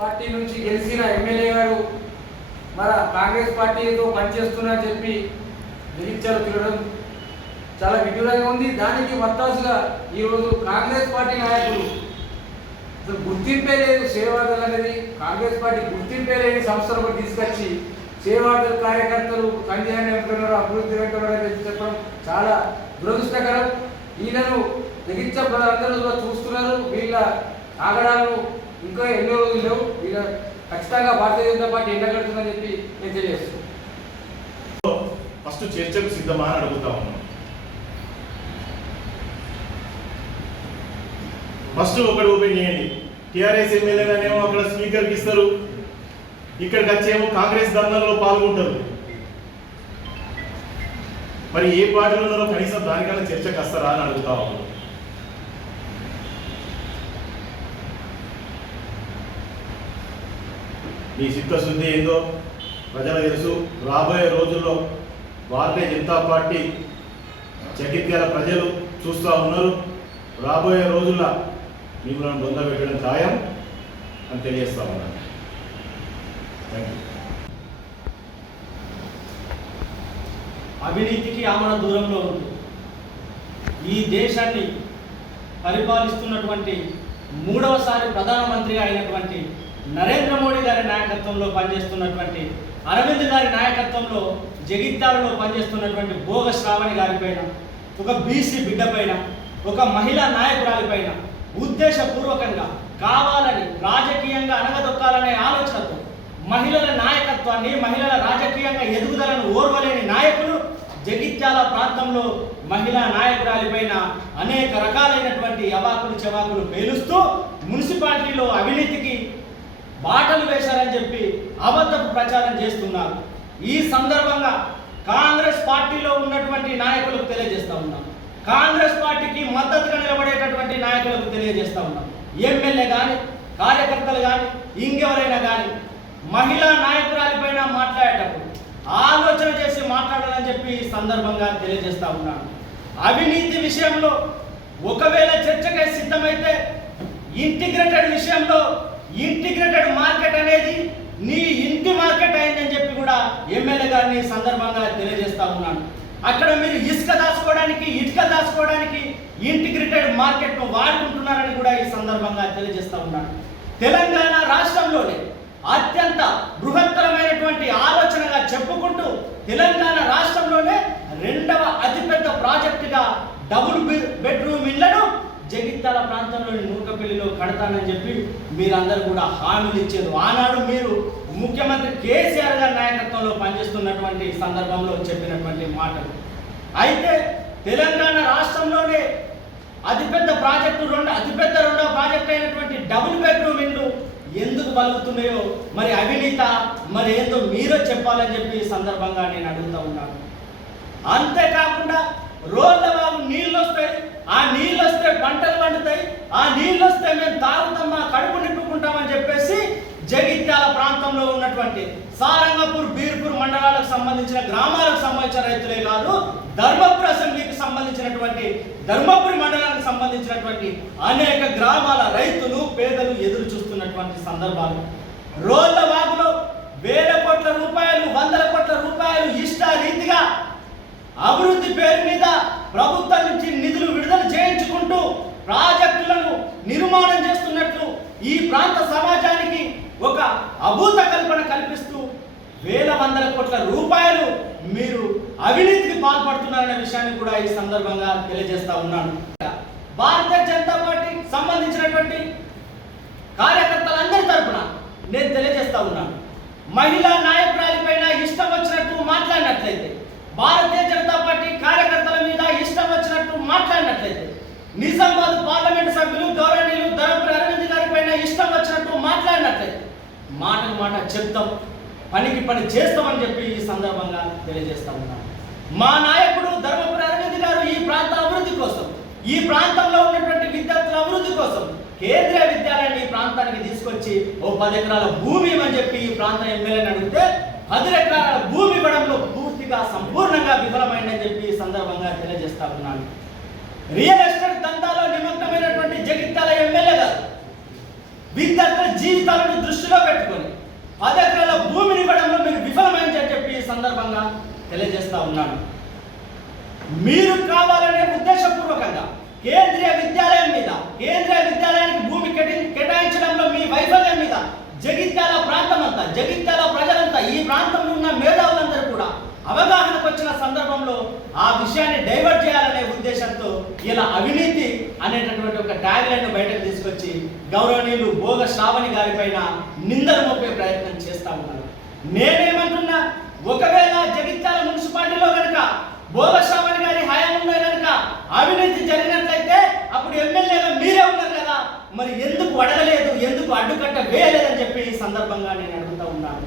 Party నుంచి గెలిచిన MLA గారు మన కాంగ్రెస్ పార్టీతో పనిచేస్తున్నారని చెప్పి జగిత్యాల తిరగడం చాలా విడ్డూరంగా ఉంది. దానికి వత్తాసుగా ఈరోజు కాంగ్రెస్ పార్టీ నాయకులు అసలు గుర్తింపే లేదు, సేవాదల్ అనేది కాంగ్రెస్ పార్టీ గుర్తింపే లేని సంస్థలు కూడా తీసుకొచ్చి సేవాదల్ కార్యకర్తలు సంజయాన్ని వెంటున్నారు, అభివృద్ధి వెంటున్నారని చెప్పడం చాలా దురదృష్టకరం. వీళ్ళను జగిత్య ప్రజలందరూ కూడా చూస్తున్నారు. వీళ్ళ ఆగడాలను ఇంకా ఎన్నో రోజులు లేవు. వీళ్ళ ఖచ్చితంగా భారతీయ జనతా పార్టీ ఎండగడుతుందని చెప్పి నేను తెలియజేస్తున్నాను. ఫస్ట్ చర్చకు సిద్ధమా అని అడుగుతా ఉన్నాం. ఫస్ట్ ఒకటి ఓపెన్ చేయండి. టీఆర్ఎస్ ఎమ్మెల్యేనేమో అక్కడ స్పీకర్కి ఇస్తారు, ఇక్కడికి వచ్చేమో కాంగ్రెస్ ధర్నాల్లో పాల్గొంటారు. మరి ఏ పార్టీలో ఉన్నారో కనీసం దానికన్నా చర్చకు వస్తారా అని అడుగుతా ఉన్నాం. మీ చిత్తశుద్ధి ఏందో ప్రజలకు తెలుసు. రాబోయే రోజుల్లో భారతీయ జనతా పార్టీ జగిత్యాల ప్రజలు చూస్తూ ఉన్నారు. రాబోయే రోజుల్లో మిమ్మల్ని బొంద పెట్టడం ఖాయం అని తెలియజేస్తా ఉన్నాను. Thank you. అవినీతికి ఆమడ దూరంలో ఉంది. ఈ దేశాన్ని పరిపాలిస్తున్నటువంటి మూడవసారి ప్రధానమంత్రిగా అయినటువంటి నరేంద్ర మోడీ గారి నాయకత్వంలో పనిచేస్తున్నటువంటి అరవింద్ గారి నాయకత్వంలో జగిత్యాలలో పనిచేస్తున్నటువంటి భోగ శ్రావణి గారిపైన, ఒక బీసీ బిడ్డపైన, ఒక మహిళా నాయకురాలిపైన ఉద్దేశపూర్వకంగా కావాలని రాజకీయంగా అనగదొక్కాలనే ఆలోచనతో మహిళల నాయకత్వాన్ని, మహిళల రాజకీయంగా ఎదుగుదలను ఓర్వలేని నాయకులు జగిత్యాల ప్రాంతంలో మహిళా నాయకురాలిపైన అనేక రకాలైనటువంటి అవాకులు చెవాకులు పేలుస్తూ మున్సిపాలిటీలో అవినీతికి బాటలు వేశారని చెప్పి అబద్ధపు ప్రచారం చేస్తున్నారు. ఈ సందర్భంగా కాంగ్రెస్ పార్టీలో ఉన్నటువంటి నాయకులకు తెలియజేస్తా ఉన్నాం, కాంగ్రెస్ పార్టీకి మద్దతుగా నిలబడేటటువంటి నాయకులకు తెలియజేస్తా ఉన్నాం. ఎమ్మెల్యే కానీ, కార్యకర్తలు కానీ, ఇంకెవరైనా కానీ మహిళా నాయకురాలిపైన మాట్లాడేటప్పుడు ఆలోచన చేసి మాట్లాడాలని చెప్పి ఈ సందర్భంగా తెలియజేస్తా ఉన్నాను. అవినీతి విషయంలో ఒకవేళ చర్చకే సిద్ధమైతే ఇంటిగ్రేటెడ్ విషయంలో ఇంటిగ్రేటెడ్ మార్కెట్ అనేది నీ ఇంటి మార్కెట్ అయిందని చెప్పి కూడా ఎమ్మెల్యే గారిని సందర్భంగా తెలియజేస్తా ఉన్నాను. అక్కడ మీరు ఇసుక దాచుకోవడానికి, ఇటుక దాచుకోవడానికి ఇంటిగ్రేటెడ్ మార్కెట్ను వాడుకుంటున్నారని కూడా ఈ సందర్భంగా తెలియజేస్తా ఉన్నాను. తెలంగాణ రాష్ట్రంలోనే అత్యంత బృహత్తరమైనటువంటి ఆలోచనగా చెప్పుకుంటూ తెలంగాణ రాష్ట్రంలోనే రెండవ అతిపెద్ద ప్రాజెక్టుగా డబుల్ బెడ్రూమ్ ఇళ్లను జగిత్యాల ప్రాంతంలోని నూకపల్లిలో కడతానని చెప్పి మీరందరూ కూడా హామీలు ఇచ్చారు. ఆనాడు మీరు ముఖ్యమంత్రి కేసీఆర్ గారి నాయకత్వంలో పనిచేస్తున్నటువంటి సందర్భంలో చెప్పినటువంటి మాటలు. అయితే తెలంగాణ రాష్ట్రంలోనే అతిపెద్ద రెండవ ప్రాజెక్టు అయినటువంటి డబుల్ బెడ్రూమ్ ఇల్లు ఎందుకు బలుగుతున్నాయో మరి అవినీత మరి ఏందో మీరే చెప్పాలని చెప్పి ఈ సందర్భంగా నేను అడుగుతూ ఉన్నాను. అంతేకాకుండా రోడ్ల వాళ్ళు నీళ్ళు వస్తాయి, ఆ నీళ్ళు వస్తే పంటలు పండుతాయి, ఆ నీళ్ళు వస్తే మేము తాగుతాం, మా కడుపు నింపుకుంటామని చెప్పేసి జగిత్యాల ప్రాంతంలో ఉన్నటువంటి సారంగపూర్, బీర్పూర్ మండలాలకు సంబంధించిన గ్రామాలకు సంబంధించిన రైతులే కాదు, ధర్మపురి అసెంబ్లీకి సంబంధించినటువంటి ధర్మపురి మండలానికి సంబంధించినటువంటి అనేక గ్రామాల రైతులు, పేదలు ఎదురు చూస్తున్నటువంటి సందర్భాలు. రోడ్ల వాగులో వేల కోట్ల రూపాయలు, వందల కోట్ల రూపాయలు ఇష్టారీతిగా అభివృద్ధి పేరు మీద ప్రభుత్వం నుంచి నిధులు విడుదల చేయించుకుంటూ ప్రాజెక్టులను నిర్మాణం చేస్తున్నట్లు ఈ ప్రాంత సమాజానికి ఒక అభూత కల్పన కల్పిస్తూ వేల వందల కోట్ల రూపాయలు మీరు అవినీతికి పాల్పడుతున్నారనే విషయాన్ని కూడా ఈ సందర్భంగా తెలియజేస్తా ఉన్నాను. భారతీయ జనతా పార్టీకి సంబంధించినటువంటి కార్యకర్తలందరి తరఫున నేను తెలియజేస్తా ఉన్నాను, మహిళా నాయకురాలిపైన ఇష్టం వచ్చినట్టు మాట్లాడినట్లయితే, భారతీయ జనతా పార్టీ కార్యకర్తల మీద ఇష్టం వచ్చినట్టు మాట్లాడినట్లయితే, నిజామాబాద్ పార్లమెంట్ సభ్యులు గౌరవనీయులు ధర్మపురి అరవింద్ గారి పైన ఇష్టం వచ్చినట్టు మాట్లాడినట్లయితే మాటకు మాట చెప్తాం, పనికి పని చేస్తామని చెప్పి ఈ సందర్భంగా తెలియజేస్తా ఉన్నాను. మా నాయకుడు ధర్మపురి అరవింద్ గారు ఈ ప్రాంత అభివృద్ధి కోసం, ఈ ప్రాంతంలో ఉన్నటువంటి విద్యార్థుల అభివృద్ధి కోసం కేంద్రీయ విద్యాలయాన్ని ఈ ప్రాంతానికి తీసుకొచ్చి ఓ 10 ఎకరాల భూమి ఇవ్వని చెప్పి ఈ ప్రాంత ఎమ్మెల్యేని అడిగితే 10 ఎకరాల భూమి ఇవ్వడంలో పూర్తిగా సంపూర్ణంగా విఫలమైందని చెప్పి ఈ సందర్భంగా తెలియజేస్తా ఉన్నాను. రియల్ ఎస్టేట్ దందాలో నిమగ్నమైనటువంటి జగిత్యాల ఎమ్మెల్యే గారు విద్యార్థుల జీవితాలను దృష్టిలో పెట్టుకొని 10 ఎకరాల భూమిని ఇవ్వడంలో మీరు విఫలమైందని చెప్పి ఈ సందర్భంగా తెలియజేస్తా ఉన్నాను. మీరు కావాలనే ఉద్దేశపూర్వకంగా కేంద్రీయ విద్యాలయానికి భూమి కేటాయించడంలో మీ వైఫల్యం మీద జగిత్యాల ప్రాంతమంతా, జగిత్యాల ప్రజలంతా, ఈ ప్రాంతంలో ఉన్న మేధావులందరూ కూడా అవగాహనకు వచ్చిన సందర్భంలో ఆ విషయాన్ని డైవర్ట్ చేయాలనే ఉద్దేశంతో ఇలా అవినీతి అనేటటువంటి ఒక ట్యాగ్ లైన్ బయటకు తీసుకొచ్చి గౌరవనీయులు భోగ శ్రావణి గారి పైన నిందలు మోపే ప్రయత్నం చేస్తా ఉన్నారు. నేనేమంటున్నా, ఒకవేళ జగిత్యాల మున్సిపాలిటీలో కనుక భోగ శ్రావణి గారి హయాంలో కనుక అవినీతి జరిగినట్లయితే అప్పుడు ఎమ్మెల్యేగా మీరే ఉన్నారు కదా, మరి ఎందుకు అడగలేదు, ఎందుకు అడ్డుకట్ట వేయలేదని చెప్పి ఈ సందర్భంగా నేను అడుగుతా ఉన్నాను.